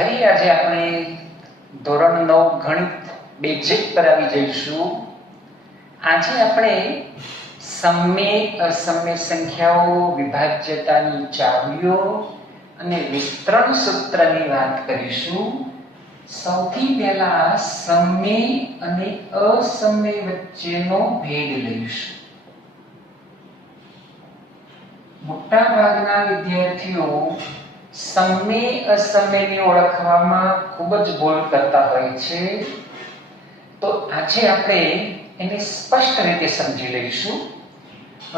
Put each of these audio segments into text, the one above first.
ફરી આજે આપણે ધોરણ 9 ગણિત બેઝિક પર આવી જઈશું. આજે આપણે સમય અસમય સંખ્યાઓ, વિભાજ્યતાની ચાવીઓ અને વિસ્તરણ સૂત્રની વાત કરીશું. સૌથી પહેલા સમય અને અસમય વચ્ચેનો ભેદ લઈશું. મોટા ભાગના વિદ્યાર્થીઓ સમય અસમયને ઓળખવામાં ખૂબ જ ભૂલ કરતા હોય છે. તો આજે આપણે એને સ્પષ્ટ રીતે સમજી લઈશું.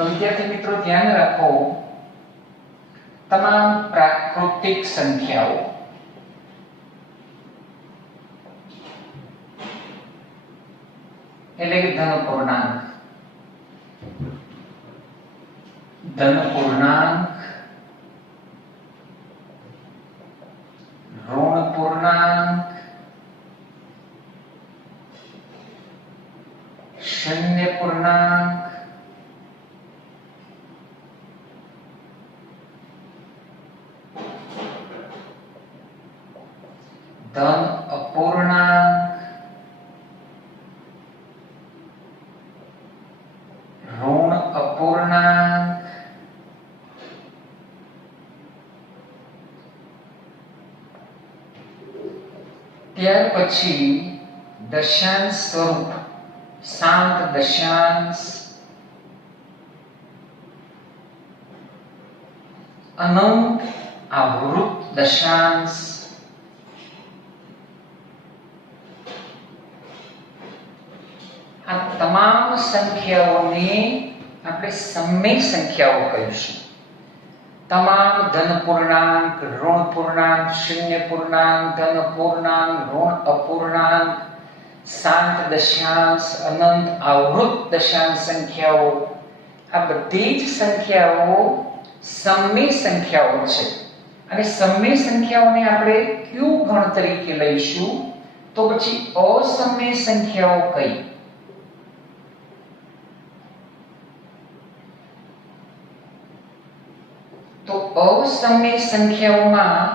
વિદ્યાર્થી મિત્રો ધ્યાન રાખો, તમામ પ્રાકૃતિક સંખ્યાઓ એટલે કે ધન પૂર્ણાંક, ઋણ પૂર્ણાંક, શૂન્ય પૂર્ણાંક, ધન અપૂર્ણાંક, ઋણ અપૂર્ણાંક, ત્યાર પછી દશાંશ સ્વરૂપ, શાંત દશાંશ, અનંત આવૃત દશાંશ, આ તમામ સંખ્યાઓને આપણે સમય સંખ્યાઓ કહીશું. તમામ ધન પૂર્ણાંક, ઋણ પૂર્ણાંક, શૂન્ય પૂર્ણાંક, ધન પૂર્ણાંક, ઋણ અપૂર્ણાંક, શાંત દશાંશ, અનંત આવૃત દશાંશ સંખ્યાઓ, આ બધી જ સંખ્યાઓ સમય સંખ્યાઓ છે. અને સમય સંખ્યાઓને આપણે ક્યુ ગણ તરીકે લઈશું. તો પછી અસમય સંખ્યાઓ કઈ? તો અસમય સંખ્યાઓમાં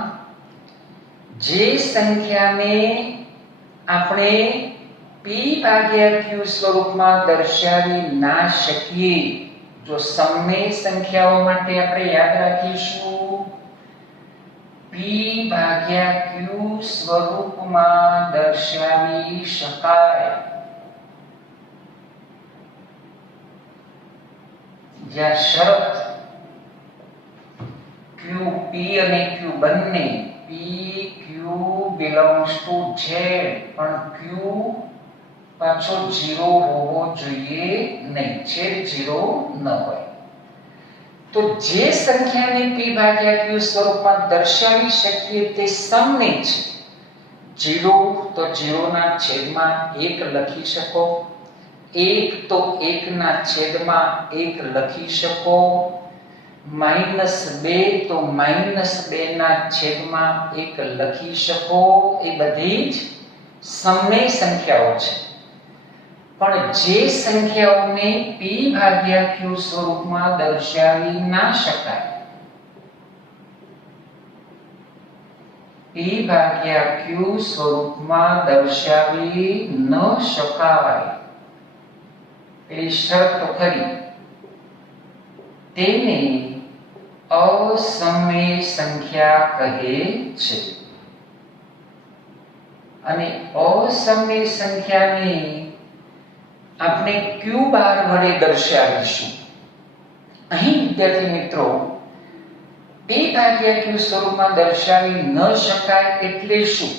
જે સંખ્યાને આપણે p/q સ્વરૂપમાં દર્શાવી ના શકીએ, જો સમય સંખ્યાઓ માટે આપણે યાદ રાખીશું p/q સ્વરૂપમાં દર્શાવી શકાય, જ્યાં શરત Q, P અને Q બંને P, Q belongs to Z, પણ Q પાછો 0 હોવો જોઈએ નહીં, છેદ 0 ન હોય. તો જે સંખ્યાને p/q સ્વરૂપમાં દર્શાવી શકીએ તે સમય છે. 0 તો 0 ના છેદમાં 1 લખી શકો, 1 તો 1 ના છેદમાં 1 લખી શકો, -2 તો -2 ના છેદમાં 1 લખી શકો. એ બધી જ સમય સંખ્યાઓ છે. પણ જે સંખ્યાઓને p/q સ્વરૂપમાં દર્શાવી ના શકાય, p/q સ્વરૂપમાં દર્શાવી ન શકાય, એ શરત ખરી, તેને અસમય સંખ્યા કહે છે. અને અસમય સંખ્યાને આપણે q બાર વડે દર્શાવીશું. અહીં વિદ્યાર્થી મિત્રો p/q સ્વરૂપમાં દર્શાવી ન શકાય એટલે શું?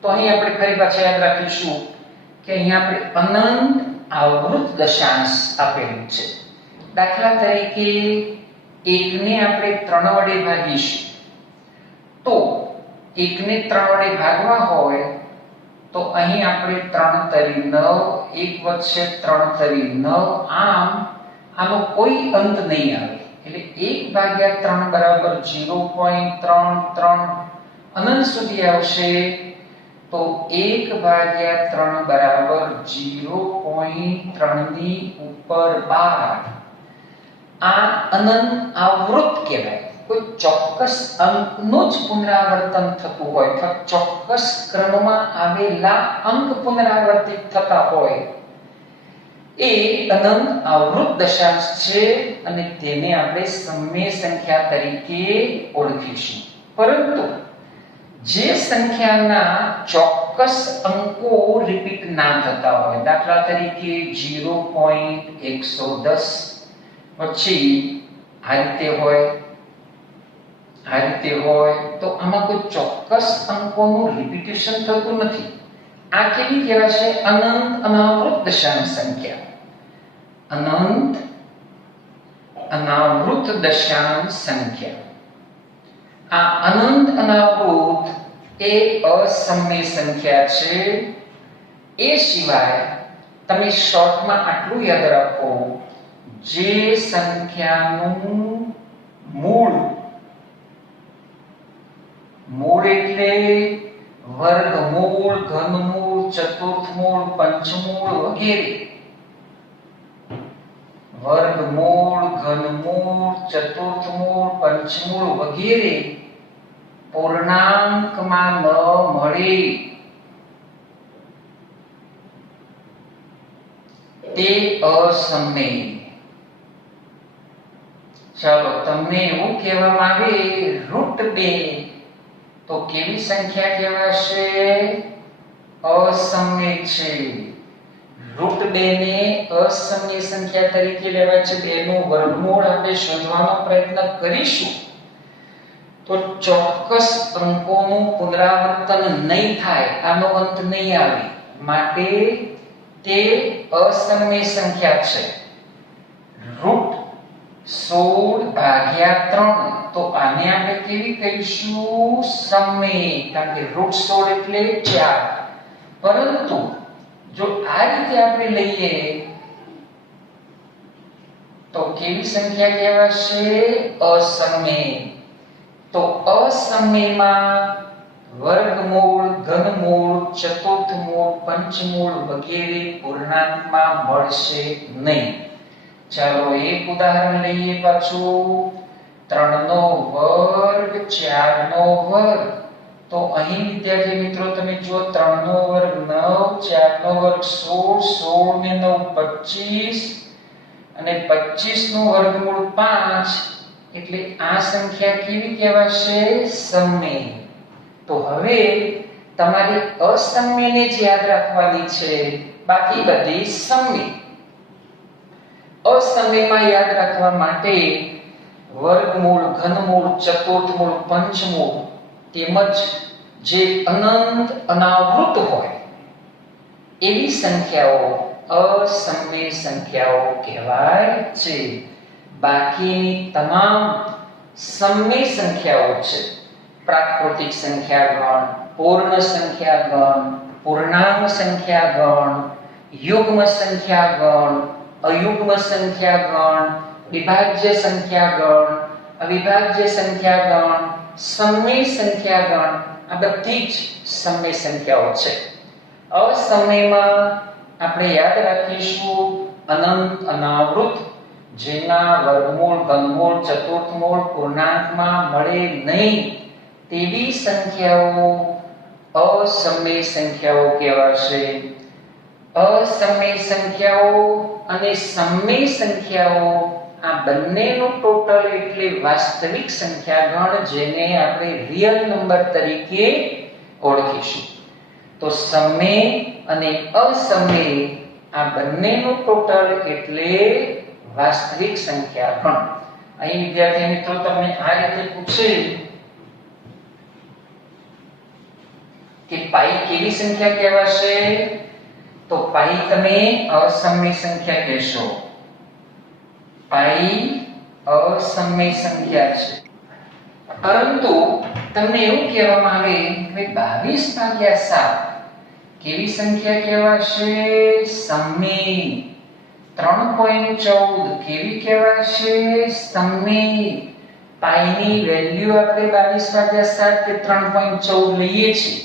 તો અહીં આપણે ફરી પાછા યાદ રાખીશું કે અહીં આપણે અનંત આવૃત દશાંશ આપેલું છે. દાખલા તરીકે 1 ને આપણે 3 વડે ભાગીશું, તો 1 ને 3 વડે ભાગવા હોય તો અહીં આપણે 3 તરી 9, 1 વચ્ચે 3 તરી 9, આમ આનો કોઈ અંત નહીં આવે. એટલે 1/3 બરાબર 0.33 અનંત સુધી આવશે. તો 1/3 બરાબર 0.3 ની ઉપર 12. આ અનંત આવૃત કહેવાય. કોઈ ચોક્કસ અંકનું જ પુનરાવર્તન થતું હોય અથવા ચોક્કસ ક્રમમાં આવેલા અંક પુનરાવર્તિત થતા હોય એ અનંત આવૃત દશાંશ છે અને તેને આપણે સમય સંખ્યા તરીકે ઓળખીશું. પરંતુ જે સંખ્યાના ચોક્કસ અંકો રિપીટ ના થતા હોય, દાખલા તરીકે 0.110 પછી આ રીતે હોય તો આમાં કોઈ ચોક્કસ અંકોનું રિપીટેશન થતું નથી. આ કેવી કહેવાશે? અનંત અનાવૃત દશાંશ સંખ્યા. અનંત અનાવૃત દશાંશ સંખ્યા. આ અનંત અનાવૃત એ અસમય સંખ્યા છે. એ સિવાય તમે શોર્ટમાં આટલું યાદ રાખો, જે સંખ્યાનું મૂળ એટલે વર્ગમૂળ, ઘનમૂળ, ચતુર્થમૂળ, પંચમૂળ વગેરે. વર્ગમૂળ, ઘનમૂળ, ચતુર્થમૂળ, પંચમૂળ વગેરે પૂર્ણાંકમાં ન મળે તે અસમય. ચાલો, તમને એવું કહેવામાં આવે √2 તો કેવી સંખ્યા કહેવાશે? અસમય છે. √2 ને અસમય સંખ્યા તરીકે લેવાય છે. 2 નું વર્ગમૂળ આપણે શોધવાનો પ્રયત્ન કરીશું તો ચોક્કસ અંકોનું પુનરાવર્તન નહીં થાય, આનો અંત નહીં આવે, માટે તે અસમય સંખ્યા છે. √16/3 તો આને આપણે કેવી કહીશું? સમય, કારણ કે √16 એટલે 4. પરંતુ જો આ રીતે આપણે લઈએ તો કેવી સંખ્યા કહેવાશે? અસમય. તો અસમયમાં વર્ગમૂળ, ઘનમૂળ, ચતુર્થમૂળ, પંચમૂળ વગેરે પૂર્ણાંકમાં મળશે નહીં. ચાલો એક ઉદાહરણ લઈએ પાછું. 3 નો વર્ગ, 4 નો વર્ગ. તો અહીં વિદ્યાર્થી મિત્રો તમે જુઓ, 3 નો વર્ગ 9, 4 નો વર્ગ 16, 16 ને 9 25 અને 25 નું વર્ગમૂળ 5. એટલે આ સંખ્યા કેવી કહેવાશે? સમય. તો હવે તમારે અસમયને જ યાદ રાખવાની છે, બાકી બધી સમય. અસમયમાં યાદ રાખવા માટે વર્ગમૂળ, ઘનમૂળ, ચતુર્થમૂળ, પંચમૂળ તેમજ જે અનંત અનાવૃત હોય એવી સંખ્યાઓ અસમય સંખ્યાઓ કહેવાય છે. બાકીની તમામ સમય સંખ્યાઓ છે. પ્રાકૃતિક સંખ્યા ગણ, પૂર્ણ સંખ્યા ગણ, પૂર્ણાંક સંખ્યા ગણ, યુગ્મ સંખ્યા ગણ, અયુગ્મ સંખ્યા ગણ, વિભાજ્ય સંખ્યા ગણ, અવિભાજ્ય સંખ્યા ગણ, સમય સંખ્યા ગણ, આ બધી જ સમય સંખ્યાઓ છે. અસમયમાં આપણે યાદ રાખીશું અનંત અનાવૃત, જેના વર્ગમૂળ, ઘનમૂળ, ચતુર્થમૂળ પૂર્ણાંકમાં મળે નહીં તેવી સંખ્યાઓ અસમય સંખ્યાઓ કહેવાશે. અસમય સંખ્યાઓ અને સમય સંખ્યાઓ આ બંનેનું ટોટલ એટલે વાસ્તવિક સંખ્યા ગણ, જેને આપણે રિયલ નંબર તરીકે ઓળખીશું. તો સમય અને અસમય આ બંનેનું ટોટલ એટલે વાસ્તવિક સંખ્યા ગણ. અહીં વિદ્યાર્થી મિત્રો તમને આ રીતે પૂછે કે પાઈ કેવી સંખ્યા કહેવાશે? તો પાઈ તમે અસમય સંખ્યા કહેશો. પાઈ અસમય સંખ્યા છે. પરંતુ તમને એવું કહેવામાં આવે કે 22/7 કેવી સંખ્યા કહેવાશે? સમય. 3.14 કેવી કહેવાશે? સમય. પાઈની વેલ્યુ આપણે 22/7 કે 3.14 લઈએ છીએ,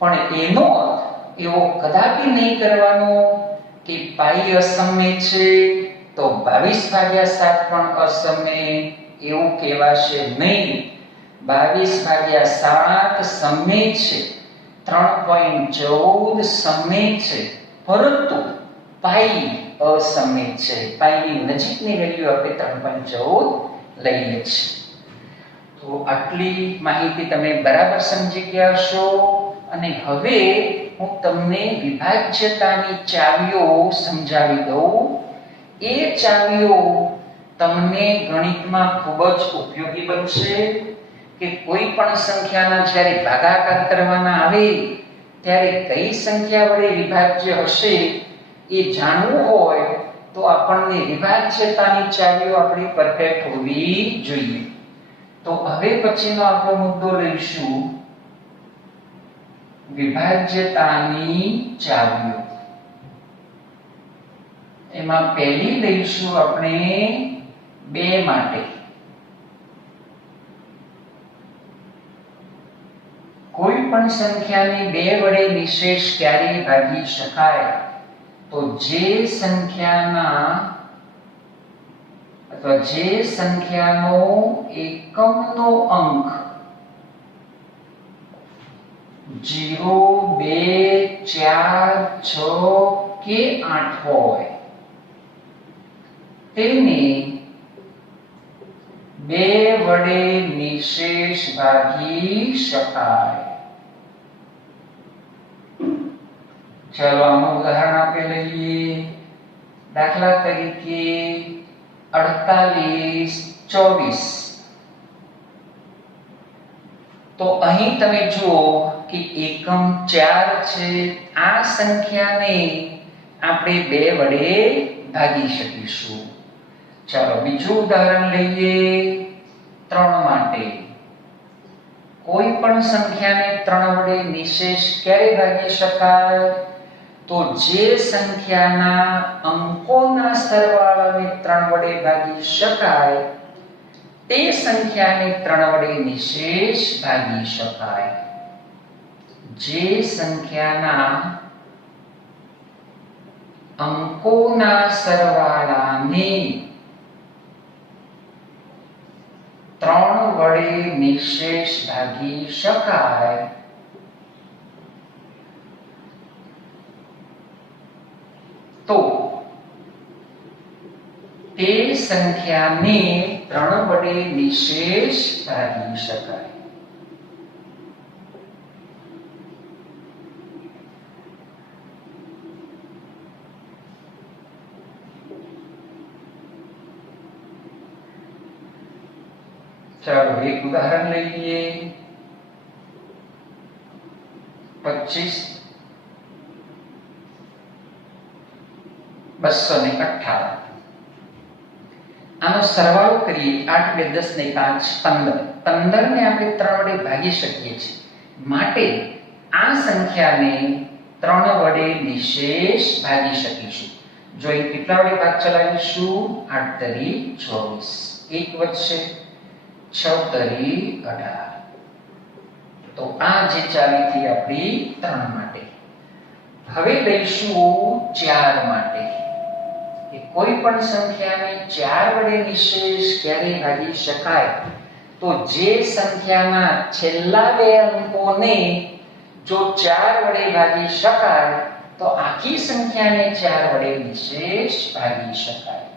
પણ એનો અર્થ એવો કદાપી નહીં કરવાનો કે પાઈ અસમય છે તો 22/7 પણ અસમય, એવું કહેવાશે નહીં. 22/7 સમમિત છે, 3.14 સમમિત છે, પરંતુ પાઈ અસમમિત છે. પાઈની નજીકની વેલ્યુ આપણે 3.14 લઈએ છીએ. તો આટલી માહિતી તમે બરાબર સમજી ગયા છો. અને હવે હું તમને વિભાજ્યતાની ચાવીઓ સમજાવી દઉં. એ ચાવીઓ તમને ગણિતમાં ખૂબ જ ઉપયોગી બનશે કે કોઈ પણ સંખ્યાના જ્યારે ભાગાકાર કરવાના આવે ત્યારે કઈ સંખ્યા વડે વિભાજ્ય હશે એ જાણવું હોય તો આપણને વિભાજ્યતાની ચાવીઓ આપણી પરફેક્ટ હોવી જોઈએ. તો હવે પછીનો આપણો મુદ્દો લઈશું વિભાજ્યતાની ચાવીઓ. એમાં પહેલી લઈશું આપણે 2 માટે. કોઈ પણ સંખ્યાને 2 વડે નિશેષ ક્યારે ભાગી શકાય? તો જે સંખ્યાનો એકમનો અંક 0, 2, 4, 6 કે 8 હોય તેને 2 વડે નિશેષ ભાગી શકાય. ચાલો આનું ઉદાહરણ આપણે લઈએ. દાખલા તરીકે 48, 24. તો અહીં તમે જુઓ કે એકમ 4 છે. આ સંખ્યાને આપણે 2 વડે ભાગી શકીશું. ચાલો બીજું ઉદાહરણ લઈએ 3 માટે. કોઈ પણ સંખ્યાને 3 વડે નિશેષ ક્યારે ભાગી શકાય? તો જે સંખ્યાના અંકોના સરવાળાને 3 વડે ભાગી શકાય તે સંખ્યાને 3 વડે નિશેષ ભાગી શકાય. જે સંખ્યાના અંકોના સરવાળાને 3 વડે નિશેષ ભાગી શકાય તો તે સંખ્યાને 3 વડે નિશેષ ભાગી શકાય. ચાલો એક ઉદાહરણ લઈએ 25, 258. આનો સરવાળો કરીએ 8, 2, 10 ને 5, 15. 15 ને આપણે 3 વડે ભાગી શકીએ છીએ. માટે આ સંખ્યાને 3 વડે નિશેષ ભાગી શકીશું. જો એ કેટલા વડે ભાગ ચલાવીશું? 8 તરી 24, 1 વધશે 6 તરી 18. તો આ જે ચાવી થી આપણી 3 માટે. હવે લઈશું 4 માટે. કે કોઈ પણ સંખ્યાને 4 વડે નિશેષ ક્યારે ભાગી શકાય? તો જે સંખ્યાના છેલ્લા 2 અંકોને જો 4 વડે ભાગી શકાય તો આખી સંખ્યાને 4 વડે નિશેષ ભાગી શકાય.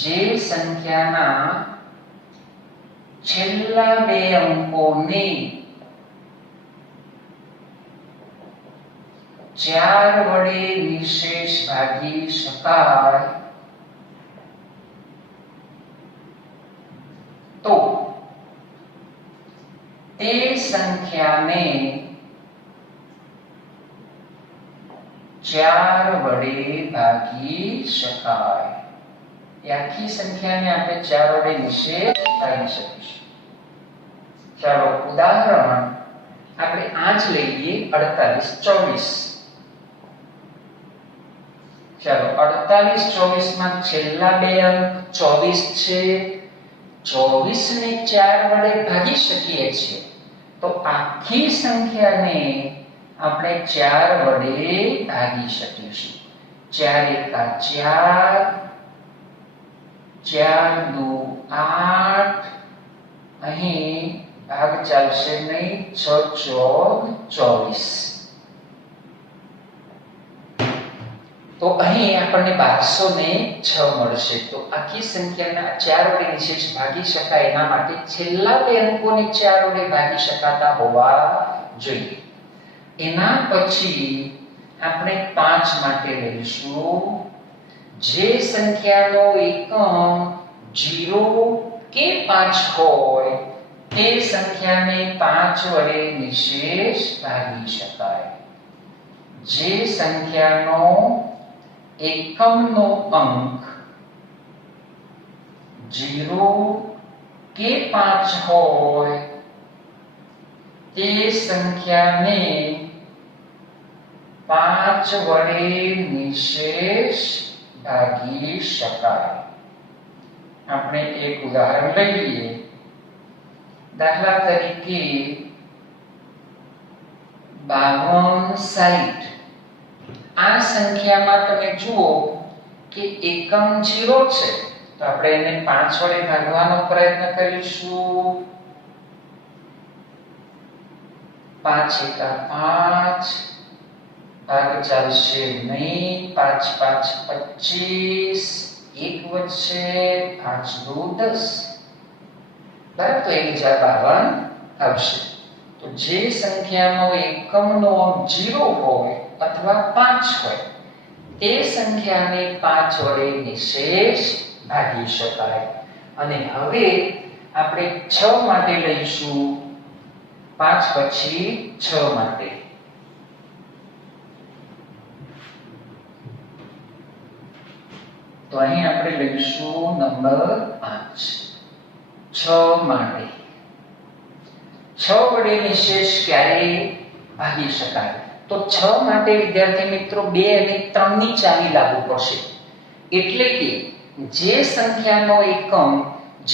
જે સંખ્યાના છેલ્લા 2 અંકોને 4 વડે નિશેષ ભાગી શકાય તો તે સંખ્યાને 4 વડે ભાગી શકાય. એ આખી સંખ્યાને આપણે 4 વડે નિશેષ ભાગી શકીશું. ચાલો ઉદાહરણ આપણે આ જ લઈએ 48, 24. ચાલો 48, 24 માં છેલ્લા 2 અંક 24 છે. 24 ને 4 વડે ભાગી શકીએ છીએ તો આખી સંખ્યાને આપણે 4 વડે ભાગી શકીશું. 4 એકા 4, 4 દુ 8, અહીં ભાગ ચાલશે નહીં. 6 ચોક 24. તો અહીં આપણને 1206 મળશે. તો આખી સંખ્યાના 4 વડે નિશેષ ભાગી શકાય એના માટે છેલ્લા બે અંકોને 4 વડે ભાગી શકાતા હોવા જોઈએ. એના પછી આપણે 5 માટે લઈશું. જે સંખ્યાનો એકમ 0 કે 5 હોય તે સંખ્યાને 5 વડે નિશેષ ભાગી શકાય. જે સંખ્યાનો એકમનો અંક 0 કે 5 હોય તે સંખ્યાને 5 વડે નિશેષ ભાગી શકાય. આપણે એક ઉદાહરણ લઈ લઈએ. દાખલા તરીકે 52 આ સંખ્યામાં તમે જુઓ કે એકમ 0 છે, તો આપણે એને 5 વડે ભાગવાનો પ્રયત્ન કરીશું. 5 એકા 5, ભાગ ચાલશે નહીં. 5 5 25, એક વધશે, 5 દુ 10. બરાબર, તો 1052 આવશે. તો જે સંખ્યાનો એકમનો અંક 0 હોય અથવા 5 હોય તે સંખ્યાને 5 વડે નિશેષ ભાગી શકાય. અને હવે આપણે 6 માટે લઈશું. 5 પછી 6 માટે. તો અહીં આપણે લઈશું નંબર 5. 6 માટે 6 વડે નિશેષ ક્યારે ભાગી શકાય? તો 6 માટે વિદ્યાર્થી મિત્રો 2 અને 3 ની ચાવી લાગુ પડશે. એટલે કે જે સંખ્યાનો એકમ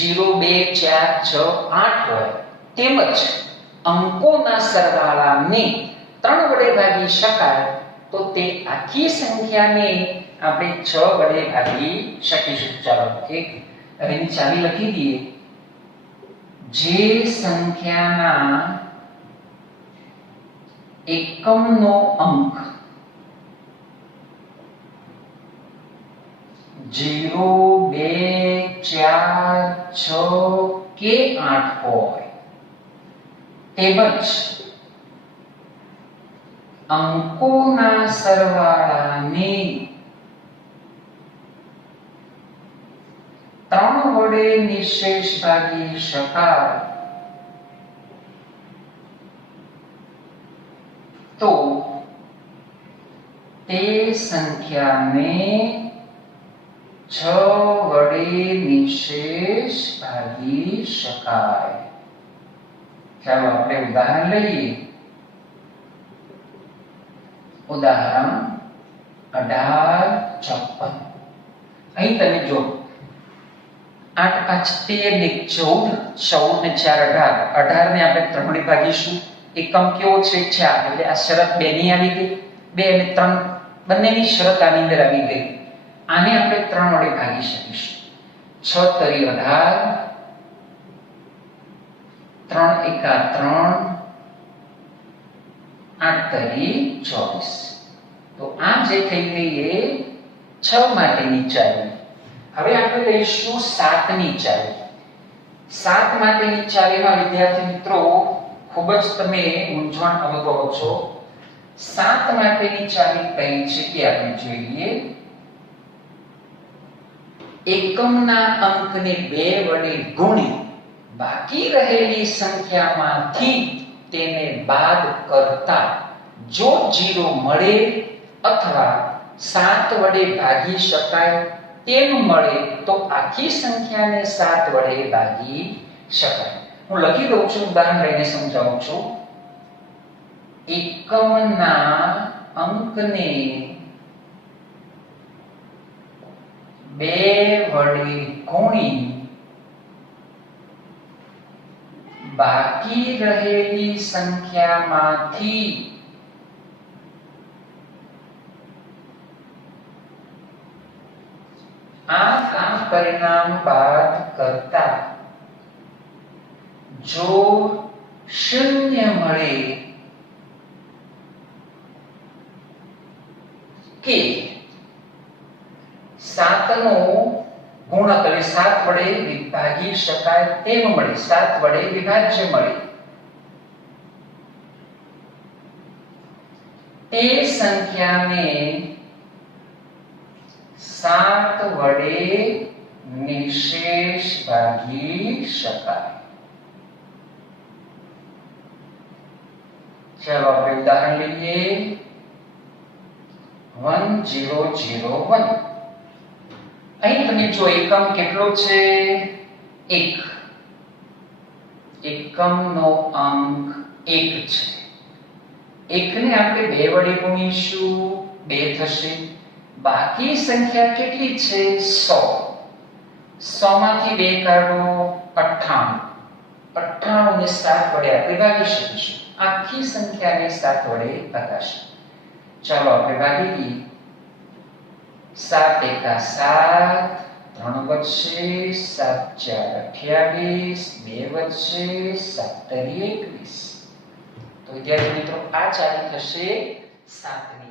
0 2 4 6 8 હોય તેમજ અંકોના સરવાળાને 3 વડે ભાગી શકાય તો તે આખી સંખ્યાને આપણે 6 વડે ભાગી શકીશું. ચાલો એક એની ચાવી લખી દઈએ. જે સંખ્યાના એકમનો અંક 0 2 4 6 કે 8 હોય તેમજ અંકોના સરવાળાને 3 વડે નિશેષ ભાગી શકાય તો તે સંખ્યાને 6 વડે નિશેષ ભાગી શકાય. ચાલો આપણે ઉદાહરણ લઈએ. ઉદાહરણ 18 56. અહીં તમે જો 8 5 13 ને 14, 14 ને 4 18. 18 ને આપણે 3 વડે ભાગીશું. એકમ કેવો છે? 4. એટલે આ શરત 2 ની આવી ગઈ. 2 અને 3 બંનેની શરત આની અંદર આવી ગઈ. આને આપણે 3 વડે ભાગી શકીશું. 6 તરી 18, 3 એકા 3, 8 તરી 24. તો આ જે થઈ ગઈ એ 6 માટેની ચાવી. હવે આપણે લઈશું 7 ની ચાવી. 7 માટેની ચાવીમાં વિદ્યાર્થી મિત્રો ખૂબ જ તમે મૂંઝવણ અનુભવો છો. 7 માટેની ચાવી કઈ છે કે આપણે જોઈએ. એકમના અંકને 2 વડે ગુણી બાકી રહેલી સંખ્યામાંથી તેને બાદ કરતા જો 0 મળે અથવા 7 વડે ભાગી શકાય તેમ મળે તો આખી સંખ્યાને 7 વડે ભાગી શકાય. હું લખી દઉં છું, ઉદાહરણ લઈને સમજાવું છું. એકમના અંકને 2 વડે ગુણી બાકી રહેલી સંખ્યામાંથી આ પરિણામ બાદ કરતા જો શૂન્ય મળે કે 7 નો ગુણક એટલે 7 વડે વિભાગી શકાય તેમ મળે, 7 વડે વિભાજ્ય મળે, તે સંખ્યાને 7 વડે નિશેષ ભાગી શકાય. ચાલો આપણે ઉદાહરણ લઈએ. 1001. અહીં તમે જો એકમ કેટલો છે? 1. એકમનો અંક 1 છે. 1 ને આપણે 2 વડે ગુણીશું, 2 થશે. બાકી સંખ્યા કેટલી છે? 100. 100 માંથી 2 કાઢો, 98. 98 ને 7 વડે આપણે ભાગી શકીશું. આખી સંખ્યાને 7 વડે ભાગાશે. ચાલો આપણે ભાગી દઈએ. 7 એકા 7, 3 વધશે, 7 4 28, 2 વધશે, 7 તરી 21. તો વિદ્યાર્થી મિત્રો આ ચાલી થશે 7